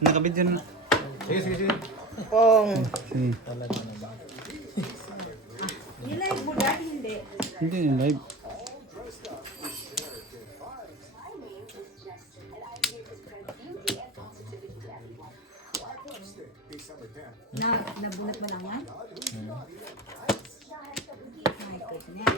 Nakabidyo na. Sige, sige, sige. Pong. Sige. Talaga na ba? Nilive mo dahil hindi. Hindi yung live. Nabunot mo lang yan? My goodness.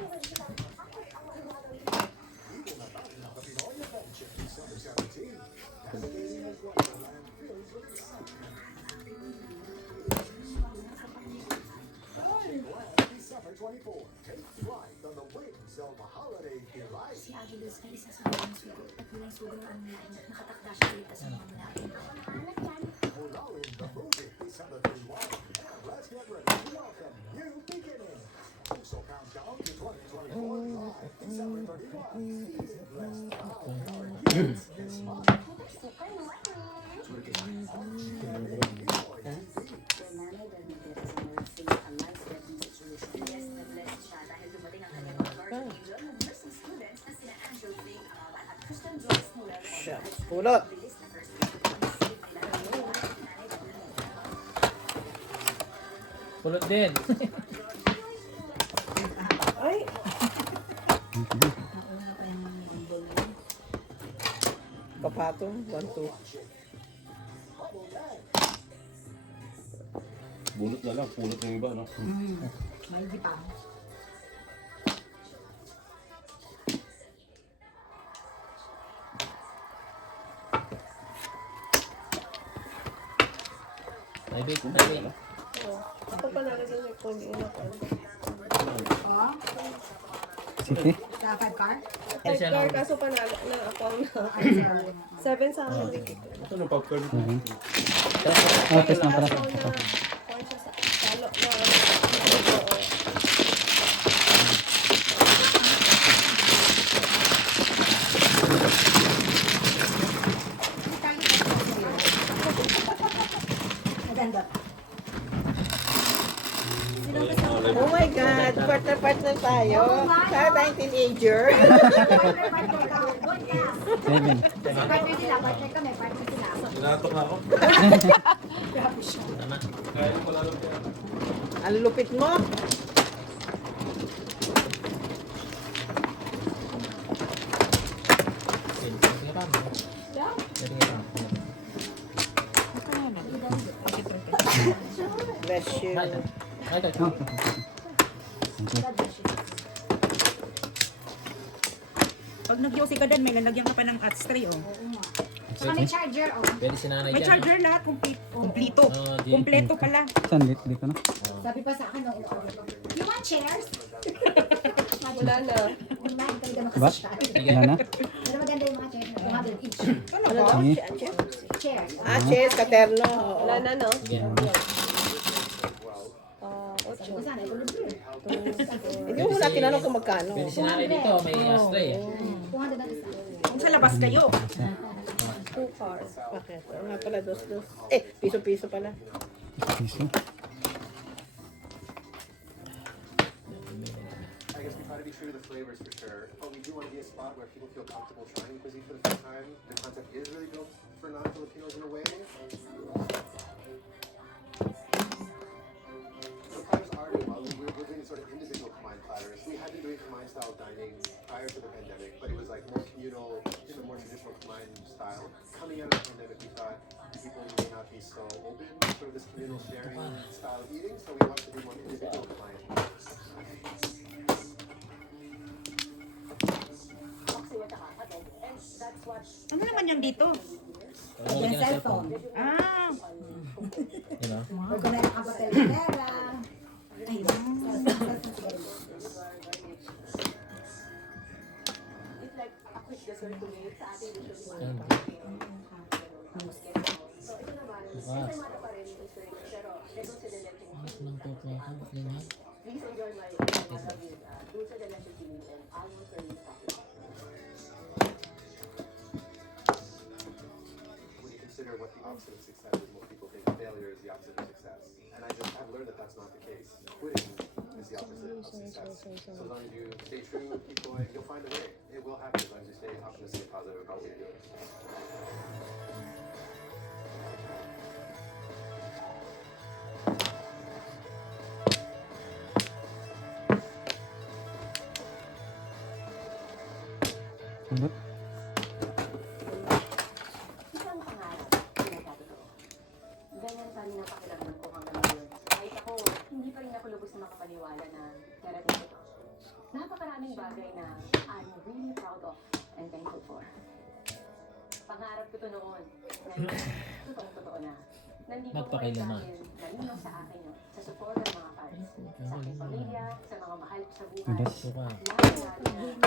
Si Agilus ay isa sa mga sugo at walang sugo ang nakatakda siya dito sa mga malaki. Pulot. Pulot din. Ay. Kapatong. 1, 2. Bunot na lang, pulot ng iba, no? May di pa. Ay, wait, ay, wait. Ako pa nalagyan yung phone yun ako. Oh, Sige. sa 5 car? Ay, siya Car, lang. kaso panalo na ako na. Ay, sorry. 7 sa akin. Ito ng popcorn. Ah, test na pala. Kung siya sa talo na. Maganda. Oh my God, partner tayo. Sa tayong teenager. Seven. Partner sila, partner kami, partner sila. Pinatok na ako. Grabe siya. Kaya ko pala lang yan. Ang lupit mo. Sige pa. Sige pa. Bless you. Ay, ito. Ay, ito. Pag nag-yosi ka din, may lalagyan ka pa ng at tray, oh. Saka may charger, oh. Pwede si nanay May dyan. charger lahat, kumpleto. di. Kumpleto pala. Saan? Dito na? Sabi pa sa akin, oh, you want chairs? Wala na. Wala, hindi ka Ba? makasasya. Wala na? Pero maganda yung mga chairs na 200 each. Ano daw? Sige. Chairs. Chess, katerno. Wala na, no? Sige. Sabi ko sana, ito libre. Hindi mo na tinanong kung magkano. Pwede si nanay dito, may astray. 200 ang isa. Kung sa labas kayo. 2 cars. Bakit? Oo nga pala, dos. Piso-piso pala. Piso. I guess we try to be true to the flavors for sure, but we do want to be a spot where people feel comfortable trying cuisine for the first time. The concept is really built for non-Filipinos in a way. Sometimes our we're doing sort of individual combined platters. We had been doing combined style dining prior to the pandemic, but it was like more communal, in a more traditional combined style. Coming out of the pandemic, we thought people may not be so open to sort of this communal sharing style of eating, so we wanted to do more individual combined. Ano naman yung dito? Yung cellphone. Ah, You know? Huwag ko na yung kapatel na pera. Ayun. Mas. Mas ng tuto ako. Ganyan. When you consider what the opposite of success is, most people think failure is the opposite of success. And I've learned that that's not the case. Quitting is the opposite of success. So as long as you stay true, keep going, you'll find a way. It will happen as long as you stay optimistic and positive about what you're doing. bagay na I'm really proud of and thankful for. Pangarap ko to noon. Ngayon, totoo na. Nandito po kayo sa Magpakailaman. akin, malinaw sa akin yun, sa support ng mga fans, sa aking pamilya, sa mga mahal ko sa buhay. Pedas. Suka.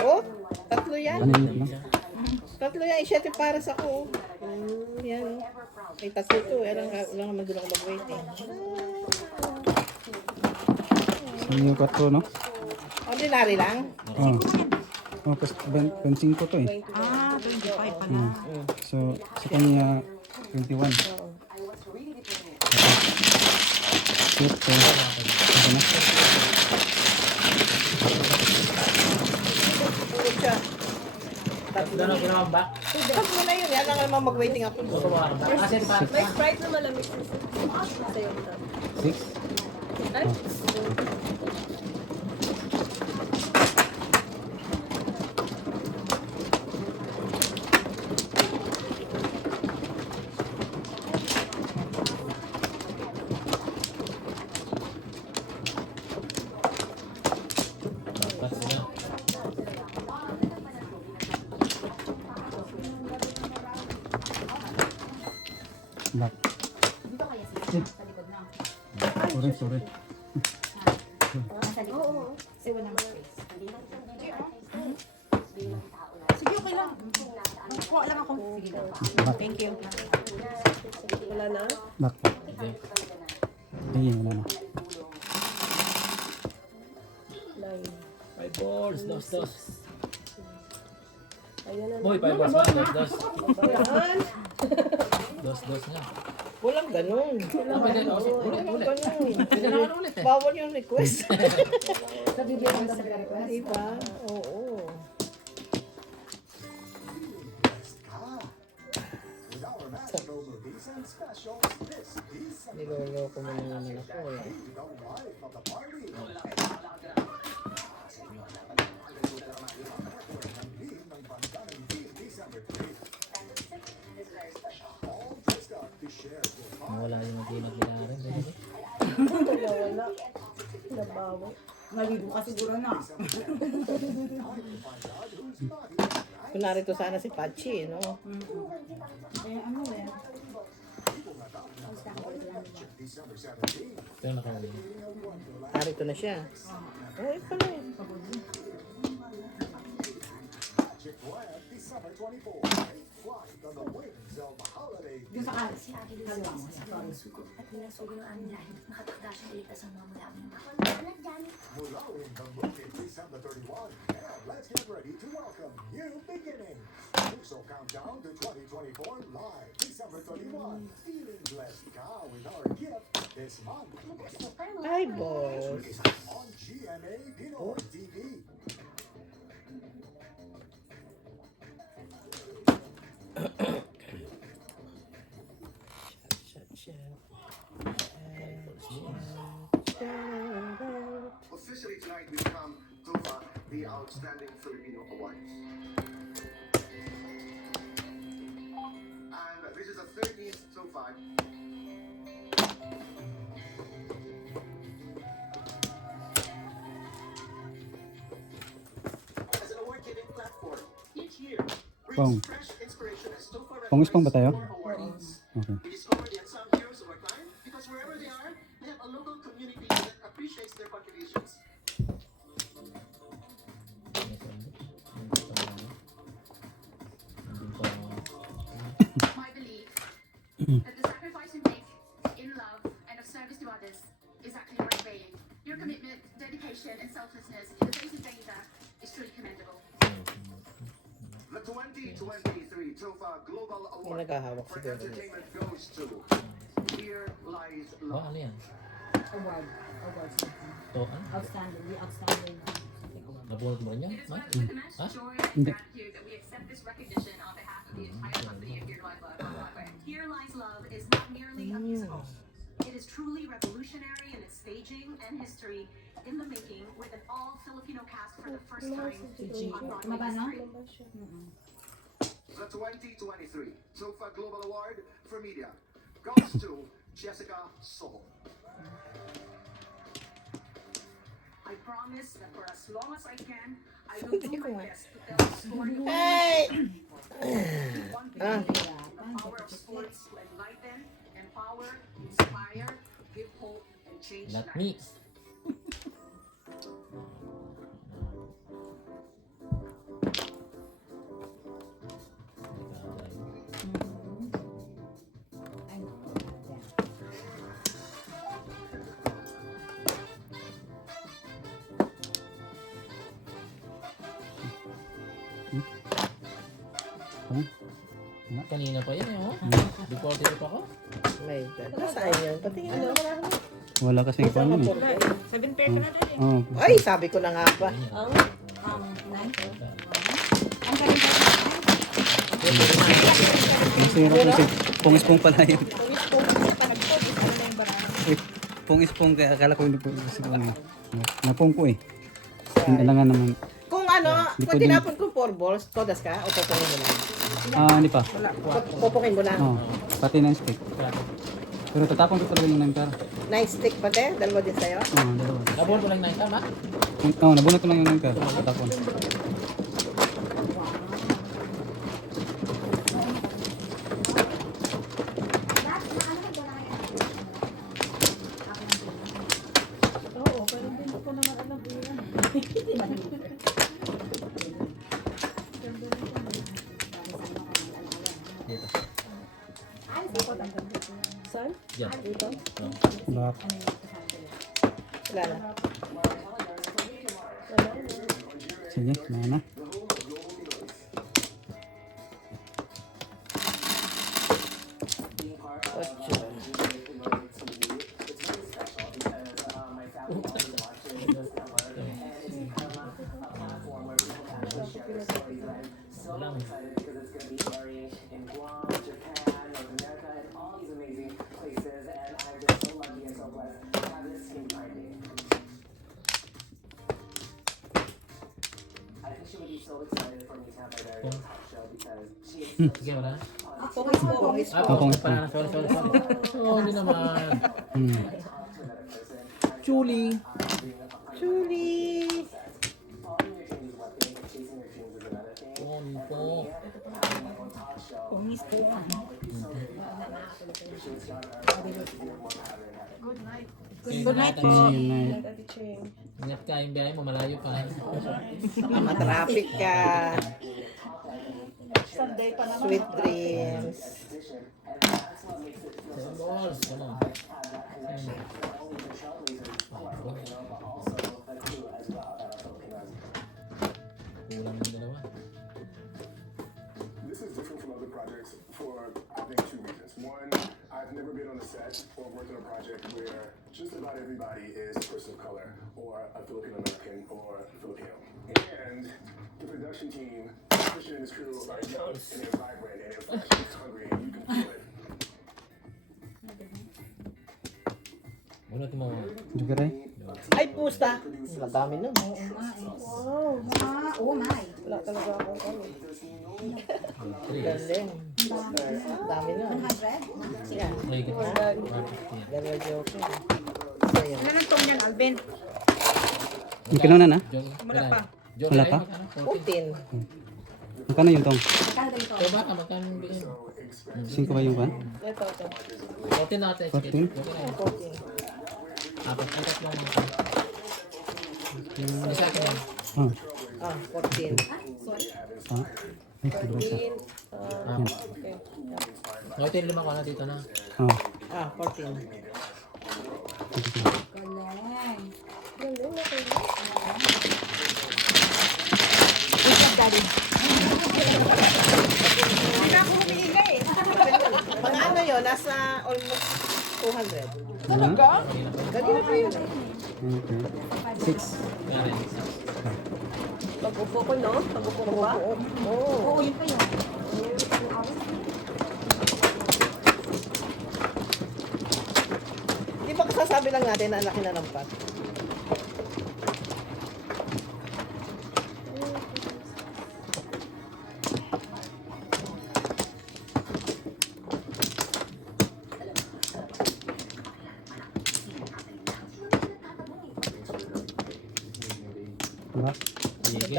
Oh, tatlo yan. Ano yun? Tatlo yan. Isyete pares ako. Yan. Ay, tatlo ito. Wala naman doon ako mag-wait eh. So, yung 4, no? Ordinary lang. Oh. Oh, kasi 25 to eh. Ah, 25 pala. So, sa kanya, 21. Shoot, so, ano na? Pulot siya. Tatlo na ginawa ba? Tatlo na yun. Yan lang naman mag-waiting ako. Tutuwa ka ba? Kasi pa. May Sprite na malamig. Sa'yo ito. 6? Ay? Tapos na. Black. Dito kaya sila sa likod na. Sorry. Nasa likod. Kasi walang space. Sige, okay lang. Kuha lang ako. Sige daw. Thank you. Wala na? Black. Ayun, wala na. Nine. 5 balls. Dos. Ayan na. Boy, 5 balls na. Dos. Ayan. Dos nga. Walang ganun. Pwede na ulit. Walang ganun. Pwede na ulit eh. Bawal yung request. Nabibigyan ka sa request. Diba? Oo. Niloloko mo na naman ako eh. Wala yung mag-inag rin. Wala. Nabawa. Maligo ka siguro na. Kung narito sana si Pachi, no? Eh, ano eh. Pero nakawin. Narito na siya. Ay, pala eh. Doon sa kanan. Si Ate Lucy Kaliwa mo. sa sabi ng sugo at bilang sugo ng aming lahi, nakatakda siyang iligtas ang mga mula aming bahay. Mulawin the movie December 31. And let's get ready to welcome new beginning. So countdown to 2024 live December 31. Feeling blessed ka with our gift this month. Ay, boss. On GMA Pinoy TV. Officially tonight we become the Outstanding Filipino Awards. And this is the 13th so far. As an award-giving platform, each year Pong. brings fresh inspiration as Tofa Pong-ispong ba tayo? awardees. Okay. We discover the unsung heroes of our time because wherever they are, they have a local community that appreciates their contributions. My belief that the sacrifice you make in love and of service to others is actually worth paying. Your commitment, dedication, and selflessness in the face of danger is truly commendable. The 2023 TOFA Global May Award naghahawak for siguro. entertainment goes to Here Lies Oh, Love. ano yan? Award. Award. To, ano? Outstanding. The outstanding. something award. Nabunod mo rin yan? It is Ma? with immense Huh? joy and Hindi. gratitude that we accept this recognition on behalf of the entire company of Here Lies Love. Here Lies Love is not merely a musical. It is truly revolutionary in its staging and history in the making, with an all-Filipino cast for the first time on Broadway Mabano? history. The 2023 TOFA Global Award for Media goes to Jessica Soho. I I promise that for as long as I can, I will do my best to tell the story of Hey! one thing, the power of sports to enlighten, empower, inspire, give hope, and change Not me. lives. Kanina pa yan, oh. Before tip ako. My God. Nasaan yan? Patingin mo. Wala kasing ikaw nun eh. 7 peso na din eh. Oo. Ay, sabi ko na nga ba. Ang 9. Ang galing pa Ang sira kasi pong-ispong pala yun. Eh, pong-ispong kaya akala ko hindi po kasi pong napong ko eh. Hindi lang nga naman. Kung ano, Di kung pwede- tinapon ko 4 balls, todas ka o popongin mo lang? Hindi pa. Popongin mo lang. Oo. Pati na stick. Pero tatapon ko talaga yung 9 car. 9 stick pa te? Dalawa din sa'yo? Oo, dalawa. Nabon ko lang na tama. Oo, nabunot ko lang yung 9 car. Tatapon. Oo, pero hindi ko naman alam yun. Dito. Saan? Diyan. Dito? Back. Wala na. Sige, na. Ocho. Walang. Sige, wala. Pongis Ah, po. pong pa. Sorry. Oo, hindi naman. Chuli. Julie! Po. Pungis po. Good night po. Night. Ate Cheng. Ingat ka, yung biyahe mo, malayo pa. Matraffic ka. Sunday pa naman. Sweet dreams. 7 balls. Come on. Kulang ng dalawa. This is different from other projects for, I think, 2 reasons. One, I've never been on a set or worked on a project where just about everybody is a person of color or a Filipino American or Filipino. And the production team, Christian and his crew are young and they're vibrant and they're fresh and hungry and you can feel it. Bunot mo. Jugaray. Ay, pusta! Madami nun. Wow. Oh my. Wala talaga akong ano. 3. Galing. Dami nun. 100? Yan. May kita. 150. Dalawa joke. Sa'yo. Ano nang tong yan, Alvin? Yung kinunan na? Wala pa. Wala pa? 14. Magkano yung tong? So baka magkano bilhin? 5 ba yung kan? Ito. 14 natin. 14? 14. Apat lang natin. Isa akin yan. 14. Ay, sobrang isa. 14. Okay. O, ito yung 5 ko na dito na. 14. Galing. Galing na kayo. Hindi na ako humihinga eh. Mga ano yun, nasa almost 200. Talaga? Ganito pa yun. Okay. 6. Kaya rin. Pag-upo ko, no? Pag-upo ko ba? Oo. Oo, yun pa yun. Di ba kasasabi lang natin na ang laki na ng pot?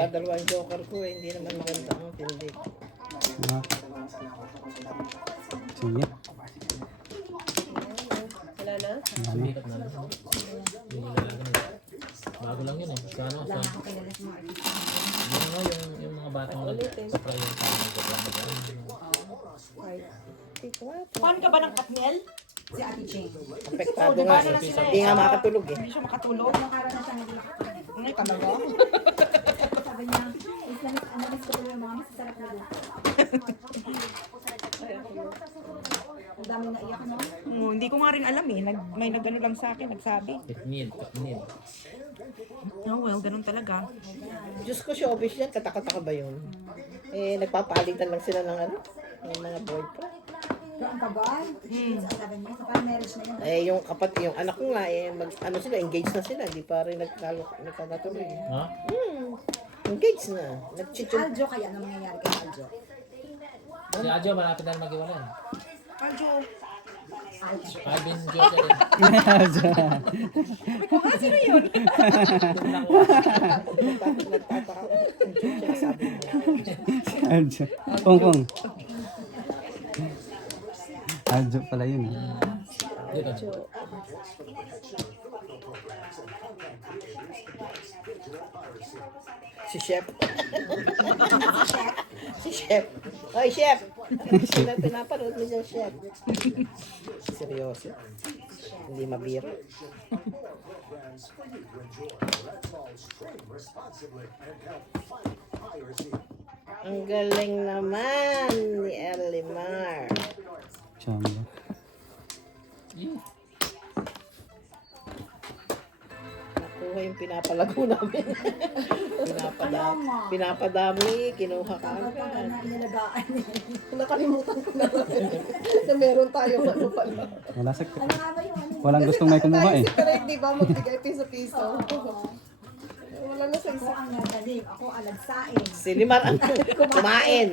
Nagdadalawa yung joker ko eh. Hindi naman maganda ang tindi. Ah. Sige. Wala na? Sumikat na lang. Hindi na lang ganun. Bago lang yun eh. Sa ano, sa... Yung ano, yung mga batang nag-supply yung sa mga Fan ka ba ng Katniel? Si Ate Jane. Apektado Oh, nga. di ba na sila eh? Hindi nga makatulog eh. Hindi siya makatulog. Nakaroon na siya nag-lakad. Ay, talaga? Sabi niya, miss ko tuloy yung mga masasarap na luto. Ang dami na iyak, no? Hindi ko nga rin alam eh. May nagano lang sa akin, nagsabi. Katnil. Oh well, ganun talaga. Diyos ko, showbiz yan. Katakataka ba yun? Eh, nagpapalitan lang sila ng ano? Ng mga boyfriend. Pero ang tagal, sabi niya, sa parang marriage na yun. Eh, yung anak ko nga, eh, ano sila, engaged na sila. Hindi pa rin nagkakatuloy. Ha? Engaged na. Nag-chichon. Aljo kaya ano mangyayari kay Aljo? Si Adjo, malapit na mag-iwalan. Aljo. Alvin Joker eh. Sino yun? Nagtataka ko. Sabi niya. Aljo. Pong. Aljo pala yun. Dito. Si Chef. Si Chef. Oy, Chef! Pinapanood mo dyan, Chef. Seryoso. Hindi mabiro. Ang galing naman ni Elimar. Chamba. Nakuha yung pinapalago namin. Pinapadami, kinuha ka. Kapag na inalagaan niya. Nakalimutan ko na na meron tayong ano pala. Wala sa... Ano nga ba yung ano? Walang gustong may kumuha eh. Correct, di ba? Magbigay piso-piso. Wala na sa Ako isa. ang nagaling, ako ang nagsaing. Si Limar ang kumain.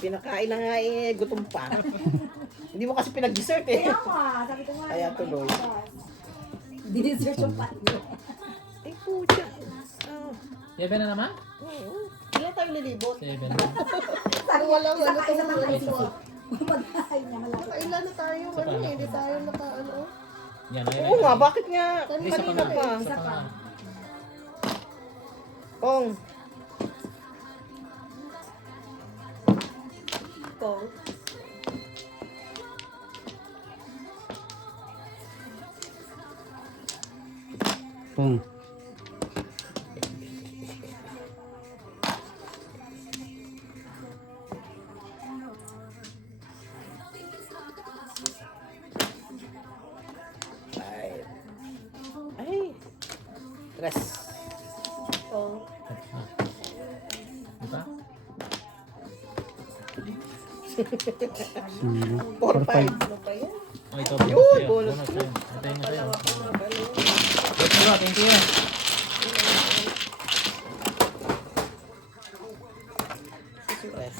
Pinakain na nga eh, gutom pa. Hindi mo kasi pinag-dessert eh. Kaya nga, sabi ko nga. Kaya tuloy. Dinisert yung pat niyo. Ay, pucha. Oh. 7 na naman? Ilan tayo lilibot? 7. Parang walang ano Isa itong lang ano kasi. to. Magkain niya, malapit. Kailan na tayo, ano eh, hindi tayo naka ano. Yan, Oo nga, bakit nga? Isa pa Kanina nga. pa. Isa pa nga. Kong. Kong. Pong. Ay. Tres. Kong. Diba? 4-5. Ano pa yan? Oh, ito. Yun, bonus Bonus tayo. Antayin na tayo. Ano? Thank you. Tres.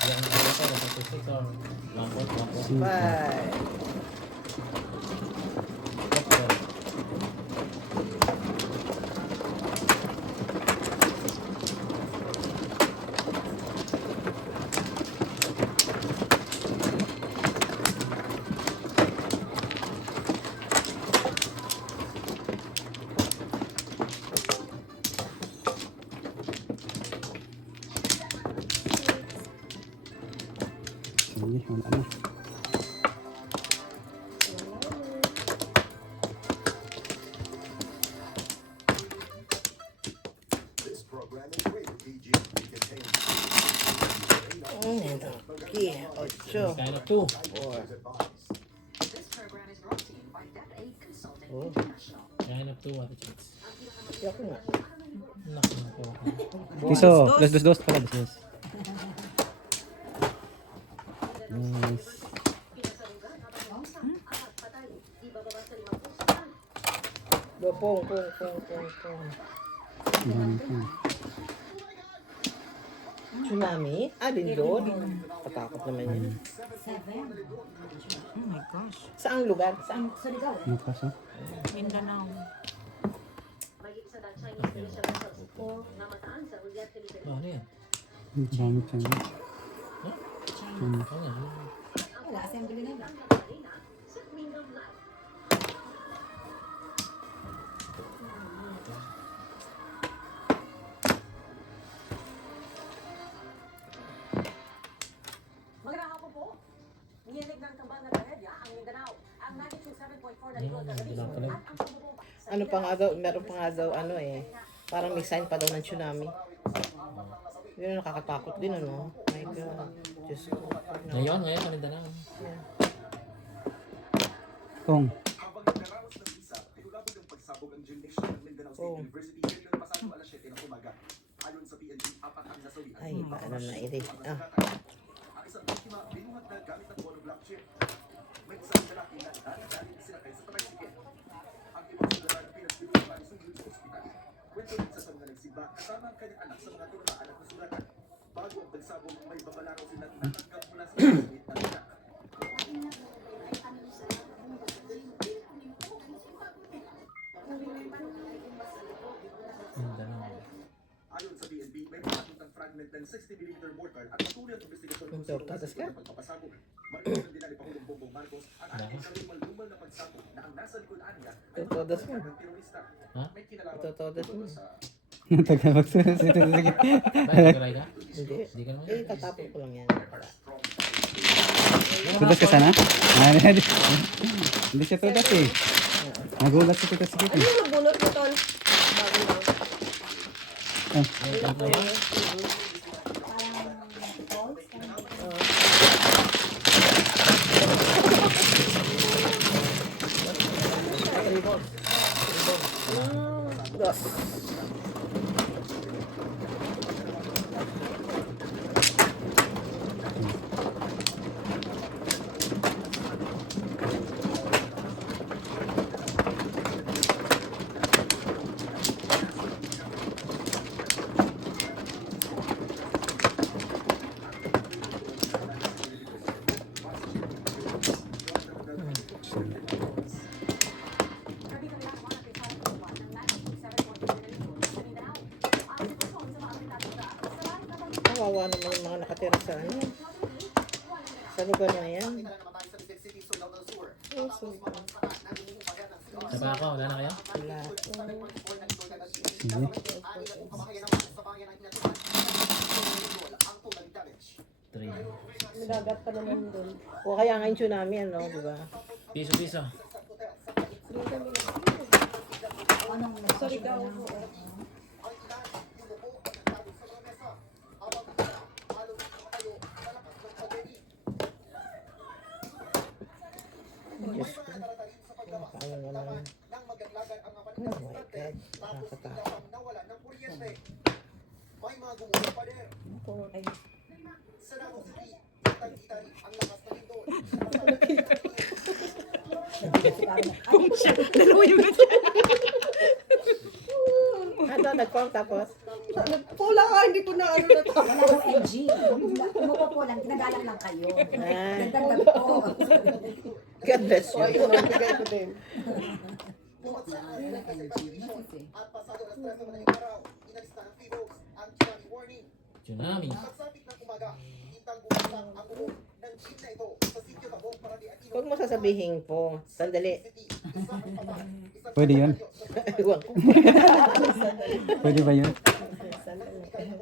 Yan, ito. Ito. Lampot. 5. Sige, wala na. Okay, 8. Kind of 2. This program is brought to you by DepAid Consulting Oh. International. Kind of 2. Ate Chits. Yak nga. Naku po. Piso. Dos pala. Dos. Yes. Pong. Yan, pong. Tsunami? Ah, Lindol? Katakot naman yan. 7. Oh my gosh. Saang lugar? Saan? Surigao. Ano kaso? Mindanao. Mahigit sa Chinese militia vessels o namataan sa Riyadh, Philippines. Ano yan? Ang dami siya. Ano yan? Wala, assembly na lang. Sa Kingdom Life. Magandang hapon po. Niyanig ng kambal na trahedya ang Mindanao. Ang magnitude 7.4 na likod na Bilang at pala. ang pamubumba sa Ano pa nga daw, meron pa nga daw ano eh. Parang may sign pa daw ng tsunami. Yun nakakatakot din ano. My God. Diyos ko. Ngayon sa Mindanao. Kung. Habang nagdaraos ng isa, tinulabog ang pagsabog ang gymnasium ng Mindanao State Oh. University ngayon pasado alas 7 ng umaga. Ayon sa PNP, 4 ang nasawi. Ay, paano na i-rate? Ah. Ang isang biktima, binuhat na gamit ang monoblock chip. May isang lalaki na dali-dali na sinakay sa tricycle. Ang ibang sundalo na pinagsinulan ay sundin sa ospital. Kwento rin sa mga nagsimba, kasama ang kanyang anak sa mga turunaan at nasulatan. Bago ang pagsabog, may babala raw silang natanggap mula sa sulit na anak. Mindanao. Ayon sa PNP, may makakitang fragment ng 60mm mortar at patuloy ang investigasyon kung sino Tatas nasa ka? ng pagpapasabog. Marinig din ni Pangulong Bongbong Marcos ang ating kalumal-lumal na pagsabog na ang nasa likod niya ay Totodas mo. ng terorista. Ha? May kinalaman Totodas mo. sa Tagapagsunod. Sige. Bakit nagkaray ka? Hindi. Hindi ka naman. Eh, tatapon ko lang yan. Tudas ka sana? Ah, hindi siya tudas eh. Nagulat si tudas. Sige. Ano yung bunot mo, Tol? Bago lang. Ah, Ay, tapo ba? Dos. Kawawa naman yung mga nakatira sa ano. Sa lugar na yan. Oh, so, Sa baka, wala na kayo? wala. sige. 3. Nagagat pa naman dun. O kaya nga yung tsunami, ano, di ba? Piso-piso. Anong Surigao. Diyos ko. Paano naman? Oh my God. Nakakatakot. May mga gumuha pa rin. Ay, Sa Davao City, tag-itari ang lakas ng lindol. Dalawa yung nasa. ano, nag-form tapos? Pula ka, hindi ko na ano na to. Wala daw NG. Umupo po lang, ginagalang lang kayo. Ah, Nagdagdag po. God bless you. Bigay ko din. At pasado alas 3 ng madaling araw, inalista ng PHOS ang tsunami warning. Tsunami. Pagsapit ng umaga, intang bumagsak ang uong ng jeep na ito sa sitio Tabong Paradi Aquino. Huwag mo sasabihin po. Sandali. Pwede yun. Iwan ko. Pwede ba yun?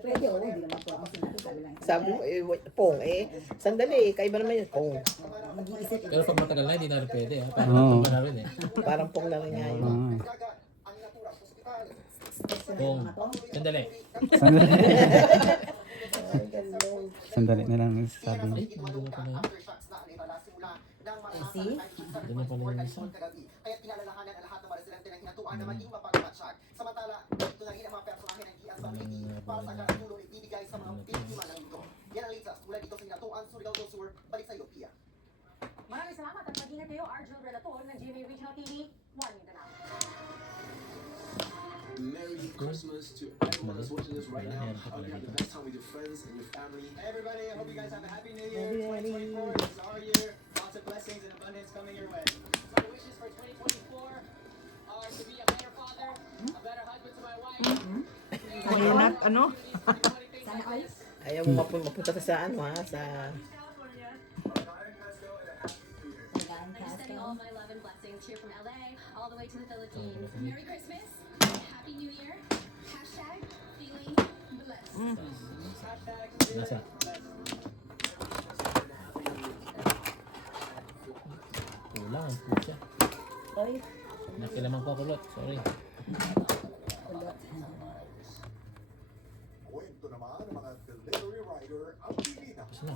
Pwede, oo, hindi naman po ako sinabi. Sabi lang. Sabi mo, Pong, sandali, kaiba naman yun, Pong. Mag-iisip. Pero pag matagal na, hindi na rin pwede. Parang Oo. tumba na rin eh. Parang Pong na rin nga yun. Ah, Kung, sandali. sandali. Sandali na lang sabi niya. Ay, nandun pa na yun. See? Doon na pala yung isa. Kaya pinalalahanan ang lahat ng mga residente ng hinatuan na maging mapagmatsyag. Samantala, ito na rin ang mga personahe ng Giang sa City para sa tulong ibibigay sa mga biktima ng ito. Yan ang latest mula dito sa hinatuan, Surigao del Sur, balik sa iyo, Pia. Maraming salamat at mag-ingat kayo, Arjun Relator ng GMA Regional TV, 1 Mindanao. Merry school. Wala meron ka pala dito. Everybody, I hope you guys have a happy new year. 2024 is our year. Lots of blessings and abundance coming your way. My wishes for 2024 are to be a better father, a better husband to my wife. Ayun na, ano? Sana all. Ayaw mo mapunta sa ano ha, sa... Ayan, I'm sending all my love and blessings here from LA all the way to the Philippines. Merry Christmas, Happy New Year, hashtag feeling blessed. Nasa? Kulang ang pusa. Ay, Nakilamang ko kulot. Sorry. Kwento naman ng mga delivery rider ang bibida. Tapos na.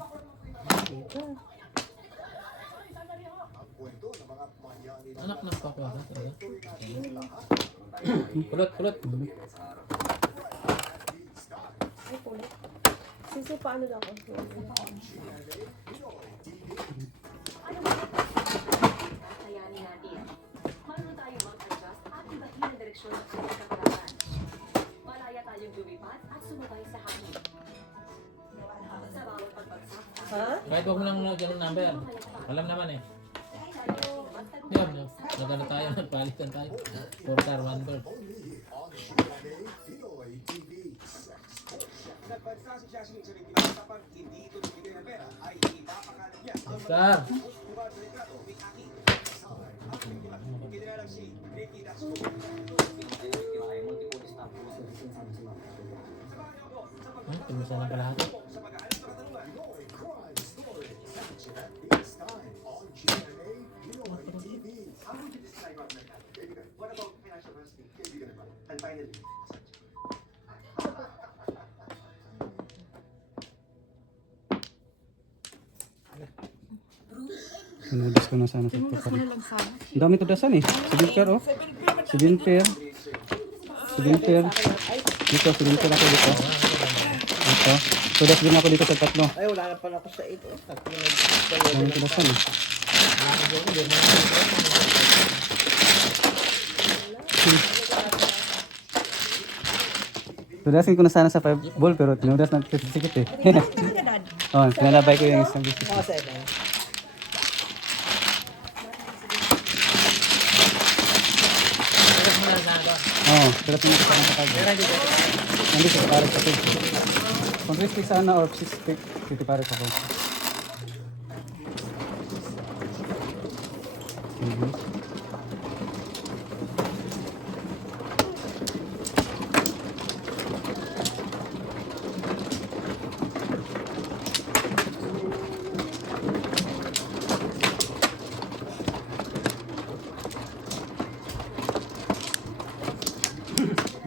Ang kwento ng mga mayayanin Anak ng pakwa ka talaga. lahat. Kulot, kulot. ay pulit. Sisi, paano lang ako? Kakayanin natin. Marunong tayong mag-adjust at ibahin ang direksyon ng ating kapalaran. Malaya tayong lumipat at sumabay sa hangin. Sa bawat pagbagsak, Ha? Kahit huwag mo lang ganun number. Alam naman eh. Yun, nagano tayo, nagpalitan tayo. 4 star, 1 bird. Pinoy TV. Nagbansa si Jasmine sa Pilipinas kapag hindi ito bibigay ng pera ay ipapakalat niya ang 4 star. mga retrato ni Aki. Kinilalang si Ricky Dasco. Pinusan lang pala ito. Sa pag-aalis ng katanungan, Pinoy Crime Story. Action at this time on GMA Pinoy TV. how would you describe our mental? What about financial wrestling? Kaibigan naman. And finally, Sinudas ko na sana sa ito. Tinulas mo na lang sana. Ang dami tudasan eh. 7 pair oh. 7 pair. 7 pair. Dito, 7 pair ako dito. Dito. Tudas din ako dito sa tatlo. Ay, wala na pala ako sa 8. Oh. Ang dami tudasan eh. Tudasin ko na sana sa 5 ball pero tinudas na sikit eh. Talaga, Dad. Oh, pinalabay ko yung isang business. Mga 7. Tapos mo na na ito. Oo, pero tingin ko sa kanya. Hindi sa parang sa pig. Kung 3 stick sana or 6 stick, dito parang ako.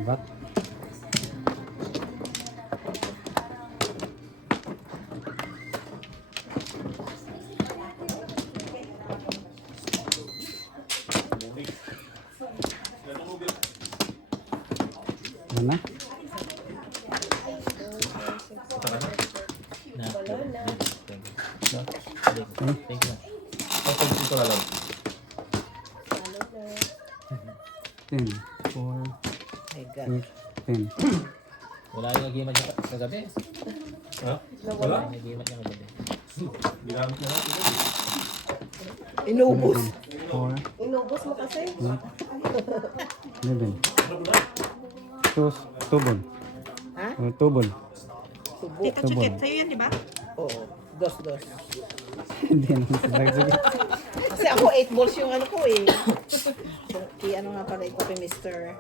Bat. Mana? Na. Wala na. Thank you. Ito na lang. Ano na? 10, 4, My God. 8, 10. Wala yung nagimat niya kagabi. Ha? Wala Wala? yung nagimat niya kagabi. Ginamit niya natin. Inubos. 4, Inubos mo kasi. 11. Tubol. Ha? Tubol. Subo. Tita Chukit, sa'yo yan, di ba? Oo. Dos. Hindi naman sa sige. Kasi ako 8 balls yung ano ko eh. Kay ano nga pala ito kay Mr.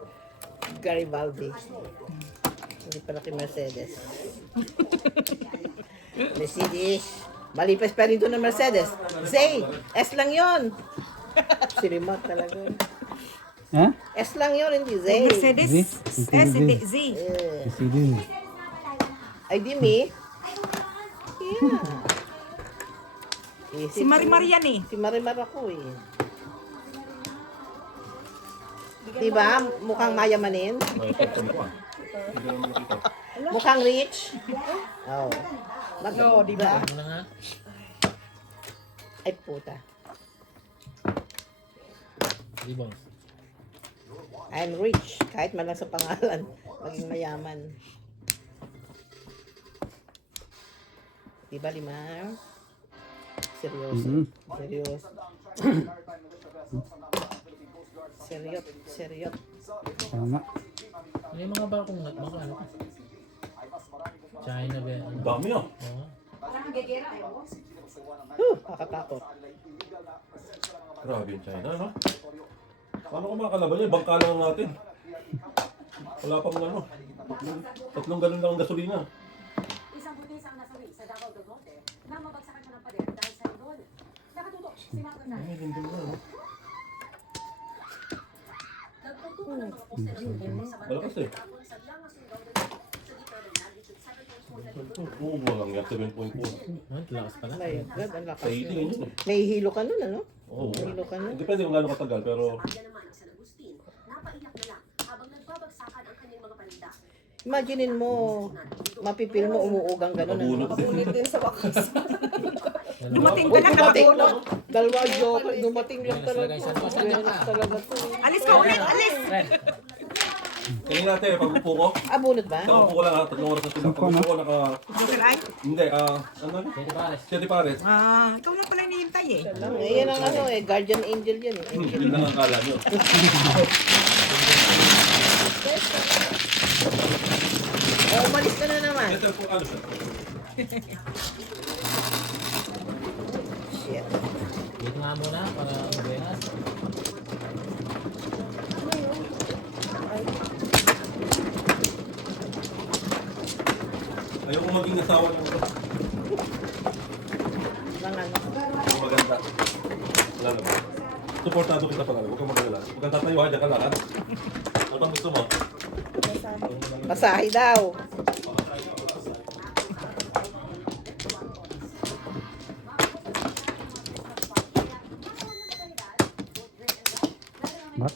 Garibaldi. Hindi pala kay Mercedes. Mercedes. Malipas pa rin ito ng Mercedes. Zay! S lang yon. Si Remote talaga. Ha? S lang yon, hindi Zay. Mercedes. Z. S, hindi. Z. Eh, Sige. ay di me. Yeah. Si Marimar yan eh. Si Marimar ako eh. Diba? Mukhang mayamanin. Ay, ito ko ah. Hindi naman nakita. Mukhang rich. Oo. No, diba? Ano na nga? Ay puta. Ribbons. I'm rich. Kahit man lang sa pangalan. Maging mayaman. Diba, Limar? Seryoso. Seryoso. Seriot. Tama. Ano yung mga bakong nut? Mga ano? China ba? Ano? Dami ah. Oo. Parang gegera eh. Kakatakot. Grabe yung China, no? Paano ko makakalaban yun? Bangka lang natin. Wala pang ano. Tatlong ganun lang ang gasolina. Isang butis ang nasawi sa Davao del Norte na mabagsakan siya ng pader dahil sa lindol. Nakatutok si Marco na. Ay, hindi mo ano. Nagtutuko ng mga poster sa lindol sa Malakas eh. tapon sa Liangas Surigao del Norte sa dito ng magnitude 7.4 na lindol. Oo, walang yan. 7.4. Ay, lakas pala. My God, ang lakas Sa 80 yun. yun. Nahihilo ka nun, ano? Oo. Nahihilo ka nun. Depende kung gaano katagal, pero... Sa area naman ng San Agustin, napaiyak na lang habang nagbabagsakan ang kanyang mga paninda. Imaginein mo, mapipil mo umuugang gano'n. Mabunot. Mabunit din sa wakas. Dumating ka na Dumating nakabunot. lang. Dalawa joke. Dumating lang talaga. Lagay sa boss. Nandiyan ka. Talaga to. Alis ka ulit, alis! Tingnan natin, pag-upo ko. Bunot ba? Pag-upo ko lang ha, 3 oras na sila. Pag-upo ko naka... Joker ay? Hindi, ano? Pwede pares. Siete pares. Ikaw lang pala hinihintay eh. Yan ang ano eh, guardian angel yan eh. Yun lang ang kala nyo. Umalis ka na naman. Ito po, ano siya? Shit. Dito nga muna para mabuenas. Ayoko maging asawa ng ito. Lang ano. Maganda. Wala naman. Supportado kita pala. Huwag kang magalala. Huwag kang tatayuhan dyan ka lakad. Ano bang gusto mo? Pasahe daw. Bat?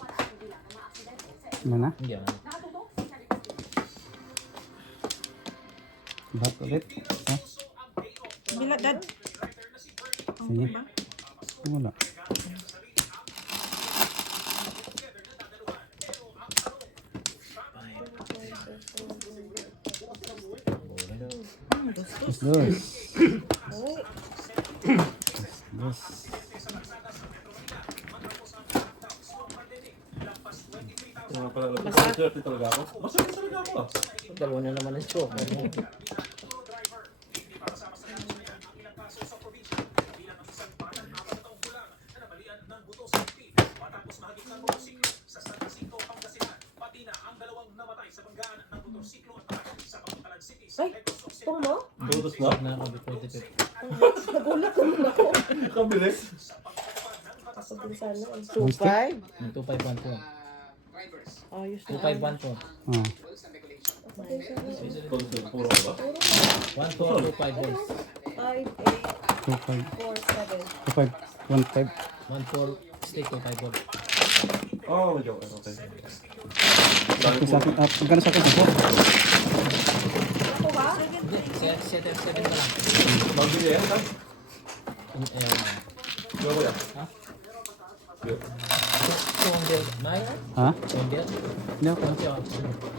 Mana? Hindi ah. Bat ulit. Ha? Bila, dad. Sige. Wala. Dos. Dos. Mga pala, maswerte talaga ako. Maswerte talaga ako ah. Dalawa na naman ang joke. Ay, itong mo? Butos na. Na ako before the trip. Nagulat naman ako. Kabilis. Kapag din sana eh. 2-5? 2514. Ayos na. 2514. Ah. Puro ka ba? 1425 volts. 2.5. 5, 8, 4, 7. 2.5. 1.5. 14 stick 25 volts. Oh, medyo. Okay. Magkano sa akin ito? Ako ba? Hindi, 7 na lang. Magbili yan, ha? Diba ko yan? Ha? Good. 200. Nice. Ha? 200. Hindi ako. Thank you.